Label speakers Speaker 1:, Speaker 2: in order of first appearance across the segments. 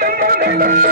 Speaker 1: ಸೂರ್ಯ ನೀನು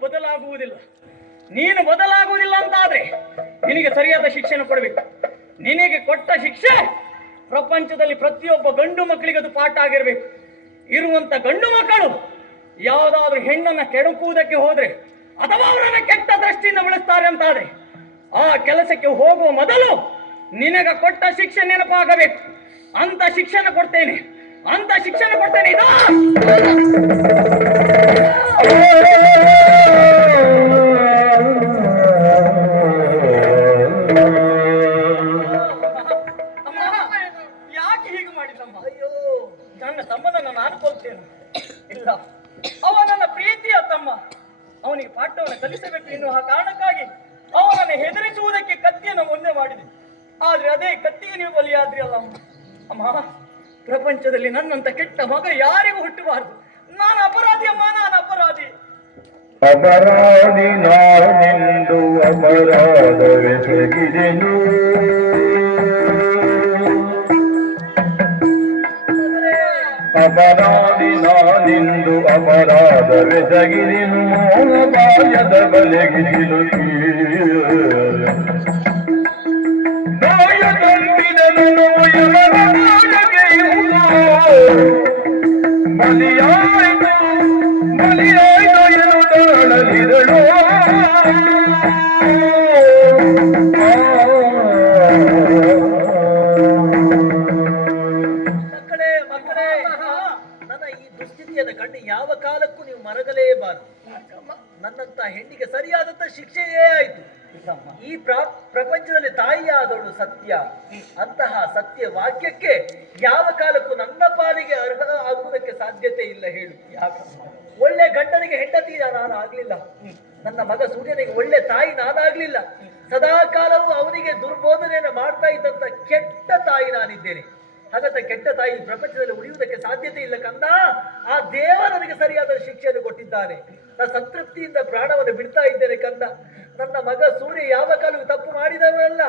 Speaker 1: ಬದಲಾಗುವುದಿಲ್ಲ. ನೀನು ಬದಲಾಗುವುದಿಲ್ಲ ಅಂತಾದ್ರೆ ನಿನಗೆ ಸರಿಯಾದ ಶಿಕ್ಷಣ ಕೊಡಬೇಕು. ನಿನಗೆ ಕೊಟ್ಟ ಶಿಕ್ಷೆ ಪ್ರಪಂಚದಲ್ಲಿ ಪ್ರತಿಯೊಬ್ಬ ಗಂಡು ಮಕ್ಕಳಿಗೆ ಅದು ಪಾಠ ಆಗಿರಬೇಕು. ಇರುವಂತ ಗಂಡು ಮಕ್ಕಳು ಯಾವುದಾದ್ರೂ ಹೆಣ್ಣನ್ನ ಕೆಡಕುವುದಕ್ಕೆ ಹೋದ್ರೆ ಅಥವಾ ಅವರನ್ನ ಕೆಟ್ಟ ದೃಷ್ಟಿಯಿಂದ ಬೆಳೆಸ್ತಾರೆ ಅಂತಾದ್ರೆ ಆ ಕೆಲಸಕ್ಕೆ ಹೋಗುವ ಮೊದಲು ನಿನಗ ಕೊಟ್ಟ ಶಿಕ್ಷೆ ನೆನಪಾಗಬೇಕು. ಅಂತ ಶಿಕ್ಷಣ ಕೊಡ್ತೇನೆ. ಅಂತ ಶಿಕ್ಷಣ ಕೊಡ್ತೇನೆ. ಯಾಕೆ ಹೀಗೆ ಮಾಡಿದಮ್ಮ ಅಯ್ಯೋ ನನ್ನ ತಮ್ಮನನ್ನು ನಾನು ಕೊಲ್ತೇನೆ. ಇಲ್ಲ. ಕಲಿಸಬೇಕು ಎನ್ನುವ ಕಾರಣಕ್ಕಾಗಿ ಅವನನ್ನು ಹೆದರಿಸುವುದಕ್ಕೆ ಕತ್ತಿಯನ್ನು ಮುಂದೆ ಮಾಡಿದೆ. ಆದ್ರೆ ಅದೇ ಕತ್ತಿಗೆ ನೀವು ಬಲಿಯಾದ್ರಿ ಅಲ್ಲ. ಅಮ್ಮ, ಪ್ರಪಂಚದಲ್ಲಿ ನನ್ನಂತ ಕೆಟ್ಟ ಮಗ ಯಾರಿಗೂ ಹುಟ್ಟಬಾರದು. ನಾನು ಅಪರಾಧಿ ಅಮ್ಮ, ನಾನು ಅಪರಾಧಿ.
Speaker 2: ಅಪರಾಧಿ ನಾನೆಂದು ಅಪರಾಧವೆಸಗಿದೆನು? ನಾನೆಂದು ಅಪರಾಧವೆಸಗಿದೆನು ಬಾಯದ ಬಲೆಗೆ ಸಿಲುಕಿ ಮಾಯಗೆಯುವುದು. ಬಲಿಯಾಯಿತು ಬಲಿಯಾಯಿತು
Speaker 3: ಹೆಣ್ಣಿಗೆ ಸರಿಯಾದಂತ ಶಿಕ್ಷೆಯೇ ಆಯ್ತು. ಈ ಪ್ರ- ಪ್ರಪಂಚದಲ್ಲಿ ತಾಯಿಯಾದವಳು ಸತ್ಯ. ಅಂತಹ ಸತ್ಯ ವಾಕ್ಯಕ್ಕೆ ಯಾವ ಕಾಲಕ್ಕೂ ನನ್ನ ಪಾಲಿಗೆ ಅರ್ಹ ಆಗುವುದಕ್ಕೆ ಸಾಧ್ಯತೆ ಇಲ್ಲ ಹೇಳು. ಒಳ್ಳೆ ಗಂಡನಿಗೆ ಹೆಂಡತಿ ನಾನು ಆಗ್ಲಿಲ್ಲ. ನನ್ನ ಮಗ ಸೂರ್ಯನಿಗೆ ಒಳ್ಳೆ ತಾಯಿ ನಾನಾಗ್ಲಿಲ್ಲ ಸದಾ ಕಾಲವೂ ಅವನಿಗೆ ದುರ್ಬೋಧನೆಯನ್ನು ಮಾಡ್ತಾ ಇದ್ದಂತ ಕೆಟ್ಟ ತಾಯಿ ನಾನಿದ್ದೇನೆ. ಹಾಗಂತ ಕೆಟ್ಟ ತಾಯಿ ಪ್ರಪಂಚದಲ್ಲಿ ಉಳಿಯುವುದಕ್ಕೆ ಸಾಧ್ಯತೆ ಇಲ್ಲ ಕಂದ. ಆ ದೇವ ನನಗೆ ಸರಿಯಾದ ಶಿಕ್ಷೆಯನ್ನು ಕೊಟ್ಟಿದ್ದಾನೆ. ನಾನು ಸಂತೃಪ್ತಿಯಿಂದ ಪ್ರಾಣವನ್ನು ಬಿಡ್ತಾ ಇದ್ದೇನೆ ಕಂದ. ನನ್ನ ಮಗ ಸೂರ್ಯ ಯಾವ ಕಾಲವು ತಪ್ಪು ಮಾಡಿದವರಲ್ಲ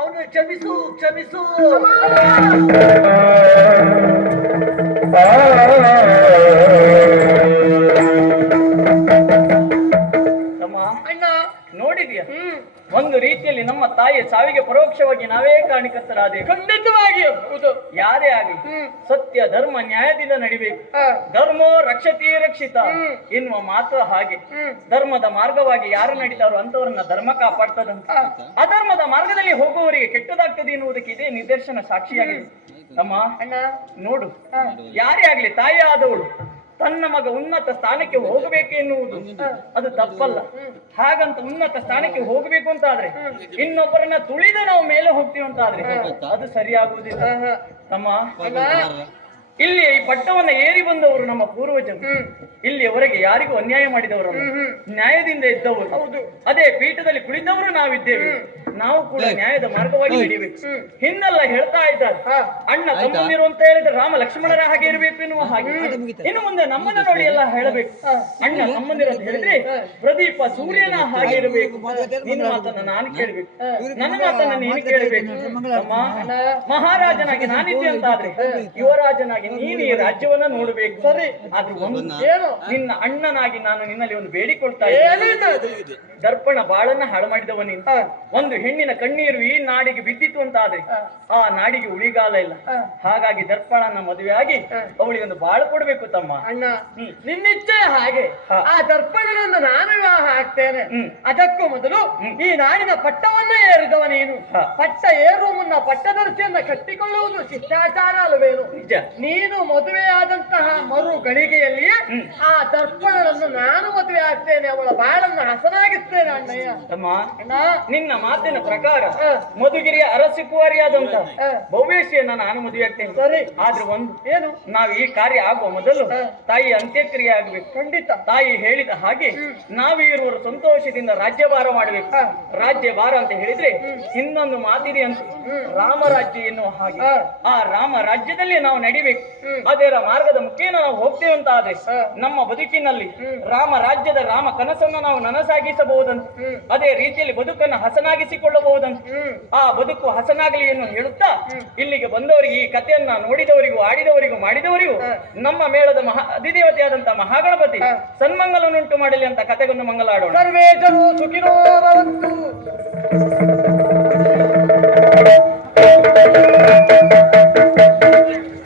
Speaker 3: ಅವನು ಕ್ಷಮಿಸು ಕ್ಷಮಿಸು.
Speaker 1: ನೋಡಿದ್ಯಾ? ಒಂದು ರೀತಿಯಲ್ಲಿ ನಮ್ಮ ತಾಯಿಯ ಸಾವಿಗೆ ಪರೋಕ್ಷವಾಗಿ ನಾವೇ ಹೌದು. ಯಾರೇ ಆಗಲಿ. ಸತ್ಯ ಧರ್ಮ ನ್ಯಾಯದಿಂದ ನಡಿಬೇಕು. ಧರ್ಮೋ ರಕ್ಷತಿ ರಕ್ಷಿತ. ಎನ್ನುವ ಮಾತ್ರ ಹಾಗೆ. ಧರ್ಮದ ಮಾರ್ಗವಾಗಿ ಯಾರು ನಡೀತಾರೋ ಅಂತವರನ್ನ ಧರ್ಮ ಕಾಪಾಡ್ತದಂತ. ಅಧರ್ಮದ ಮಾರ್ಗದಲ್ಲಿ ಹೋಗುವವರಿಗೆ ಕೆಟ್ಟದಾಗ್ತದೆ ಎನ್ನುವುದಕ್ಕೆ ಇದೇ ನಿದರ್ಶನ ಸಾಕ್ಷಿಯಾಗಿದೆ. ಅಮ್ಮ ನೋಡು. ಯಾರೇ ಆಗ್ಲಿ ತಾಯಿ ಆದವಳು. ತನ್ನ ಮಗ ಉನ್ನತ ಸ್ಥಾನಕ್ಕೆ ಹೋಗಬೇಕು ಎನ್ನುವುದು. ಅದು ತಪ್ಪಲ್ಲ. ಹಾಗಂತ ಉನ್ನತ ಸ್ಥಾನಕ್ಕೆ ಹೋಗಬೇಕು ಅಂತ ಆದ್ರೆ ಇನ್ನೊಬ್ಬರನ್ನ ತುಳಿದು ನಾವು ಮೇಲೆ ಹೋಗ್ತೀವಿ ಅಂತ ಆದ್ರೆ ಅದು ಸರಿಯಾಗುವುದಿಲ್ಲ. ತಮ್ಮ. ಇಲ್ಲಿ ಈ ಪಟ್ಟವನ್ನ ಏರಿ ಬಂದವರು ನಮ್ಮ ಪೂರ್ವಜರು. ಇಲ್ಲಿಯವರೆಗೆ ಯಾರಿಗೂ ಅನ್ಯಾಯ ಮಾಡಿದವರು ನ್ಯಾಯದಿಂದ ಇದ್ದವರು. ಹೌದು. ಅದೇ ಪೀಠದಲ್ಲಿ ಕುಳಿತವರು ನಾವಿದ್ದೇವೆ. ನಾವು ಕೂಡ ನ್ಯಾಯದ ಮಾರ್ಗವಾಗಿ ನಡೀಬೇಕು. ಹಿಂದೆಲ್ಲ ಹೇಳ್ತಾ ಇದ್ದಾರೆ. ಅಣ್ಣ ತಮ್ಮಂದಿರು ಅಂತ ಹೇಳಿದ್ರೆ ರಾಮ ಲಕ್ಷ್ಮಣರ ಹಾಗೆ ಇರಬೇಕು ಎನ್ನುವ ಹಾಗೆ. ಇನ್ನು ಮುಂದೆ ನಮ್ಮನ್ನ ನೋಡಿ ಎಲ್ಲ ಹೇಳಬೇಕು. ಅಣ್ಣ ತಮ್ಮಂದಿರು ಅಂತ ಹೇಳಿದ್ರೆ ಪ್ರದೀಪ ಸೂರ್ಯನ ಹಾಗೆ ಇರಬೇಕು. ನಿನ್ನ ಮಾತನ್ನ ನಾನು ಕೇಳಬೇಕು. ನನ್ನ ಮಾತನ್ನ ನೀನು ಕೇಳಬೇಕು. ಅಮ್ಮ ಮಹಾರಾಜನಾಗಿ ನಾನಿದ್ದೆ ಅಂತ ಆದ್ರೆ ಯುವರಾಜನಾಗಿ ನೀನು ಈ ರಾಜ್ಯವನ್ನ ನೋಡಬೇಕು. ಸರಿ. ಆದ್ರೆ ಒಂದು ಏನು ನಿನ್ನ ಅಣ್ಣನಾಗಿ ನಾನು ನಿನ್ನಲ್ಲಿ ಒಂದು ಬೇಡಿಕೊಳ್ತಾ ಇದ್ದೇನೆ. ದರ್ಪಣ ಬಾಳನ್ನ ಹಾಳು ಮಾಡಿದವನಿಂದ ಒಂದು ಹೆಣ್ಣಿನ ಕಣ್ಣೀರು ಈ ನಾಡಿಗೆ ಬಿದ್ದಿತ್ತು ಅಂತ ಆದ್ರೆ ಆ ನಾಡಿಗೆ ಉಳಿಗಾಲ ಇಲ್ಲ. ಹಾಗಾಗಿ ದರ್ಪಣನ ಮದುವೆ ಆಗಿ ಅವಳಿಗೆ ಒಂದು ಬಾಳು ಕೊಡ್ಬೇಕು ತಮ್ಮ.
Speaker 4: ಅಣ್ಣ. ನಿನ್ನಿಚ್ಛೆ ಹಾಗೆ ಆ ದರ್ಪಣನನ್ನು ನಾನು ವಿವಾಹ ಆಗ್ತೇನೆ. ಅದಕ್ಕೂ ಮೊದಲು ಈ ನಾಡಿನ ಪಟ್ಟವನ್ನೇ ಏರಿದವ ನೀನು. ಪಟ್ಟ ಏರುವ ಮುನ್ನ ಪಟ್ಟದರ್ಶಿಯನ್ನ ಕಟ್ಟಿಕೊಳ್ಳುವುದು ಶಿಷ್ಟಾಚಾರ ಅಲ್ಲವೇನು?
Speaker 1: ನಿಜ.
Speaker 4: ನೀನು ಮದುವೆಯಾದಂತಹ ಮರು ಗಳಿಗೆಯಲ್ಲಿಯೇ ಆ ದರ್ಪಣನನ್ನು ನಾನು ಮದುವೆ ಆಗ್ತೇನೆ. ಅವಳ ಬಾಳನ್ನ ಹಸನಾಗಿಸ್ತೇನೆ ಅಣ್ಣಯ್ಯ.
Speaker 1: ತಮ್ಮ
Speaker 4: ಅಣ್ಣ.
Speaker 1: ನಿನ್ನ ಮಾತಿನ ಪ್ರಕಾರ. ಮಧುಗಿರಿಯ ಅರಸಿ ಕುವಾರಿಯಾದಂತ ಭವ್ಯಶಿಯನ್ನ ನಾನು ಮದುವೆ ಆಗ್ತೇನೆ.
Speaker 4: ಸರಿ.
Speaker 1: ಆದ್ರೆ ಒಂದು
Speaker 4: ಏನು?
Speaker 1: ನಾವು ಈ ಕಾರ್ಯ ಆಗುವ ಮೊದಲು ತಾಯಿ ಅಂತ್ಯಕ್ರಿಯೆ ಆಗ್ಬೇಕು.
Speaker 4: ಖಂಡಿತ.
Speaker 1: ತಾಯಿ ಹೇಳಿದ ಹಾಗೆ ನಾವು ಇರುವರು ಸಂತೋಷದಿಂದ ರಾಜ್ಯಭಾರ ಮಾಡಬೇಕು. ರಾಜ್ಯಭಾರ ಅಂತ ಹೇಳಿದ್ರೆ ಇನ್ನೊಂದು ಮಾದರಿ ಅಂತ. ರಾಮರಾಜ್ಯ ಎನ್ನುವ ಹಾಗೆ. ಆ. ರಾಮ ರಾಜ್ಯದಲ್ಲಿ ನಾವು ನಡಿಬೇಕು. ಅದರ ಮಾರ್ಗದ ಮುಖೇನ ನಾವು ಹೋಗ್ತೇವೆ ಅಂತ ಆದ್ರೆ ನಮ್ಮ ಬದುಕಿನಲ್ಲಿ ರಾಮ ರಾಜ್ಯದ ರಾಮ ಕನಸನ್ನು ನಾವು ನನಸಾಗಿಸಬಹುದಂತ. ಅದೇ ರೀತಿಯಲ್ಲಿ ಬದುಕನ್ನು ಹಸನಾಗಿಸಿಕೊಳ್ಳಬಹುದಂತ
Speaker 4: ಹ್ಮ್.
Speaker 1: ಆ ಬದುಕು ಹಸನಾಗಲಿ ಎಂದು ಹೇಳುತ್ತಾ? ಇಲ್ಲಿಗೆ ಬಂದವರಿಗೆ ಈ ಕಥೆಯನ್ನ ನೋಡಿದವರಿಗೂ ಆಡಿದವರಿಗೂ ಮಾಡಿದವರಿಗೂ ನಮ್ಮ ಮೇಳದ ಮಹಾ ಅಧಿದೇವತೆಯಾದಂತ ಮಹಾಗಣಪತಿ
Speaker 4: ಸನ್ಮಂಗಲನುಂಟು
Speaker 1: ಸನ್ಮಂಗಲವನ್ನುಂಟು ಮಾಡಲಿ ಅಂತ ಕಥೆಗೊಂದು ಮಂಗಲ ಆಡೋಣ
Speaker 4: ಸರ್ವೇ ಜರು ಸುಖಿನೋ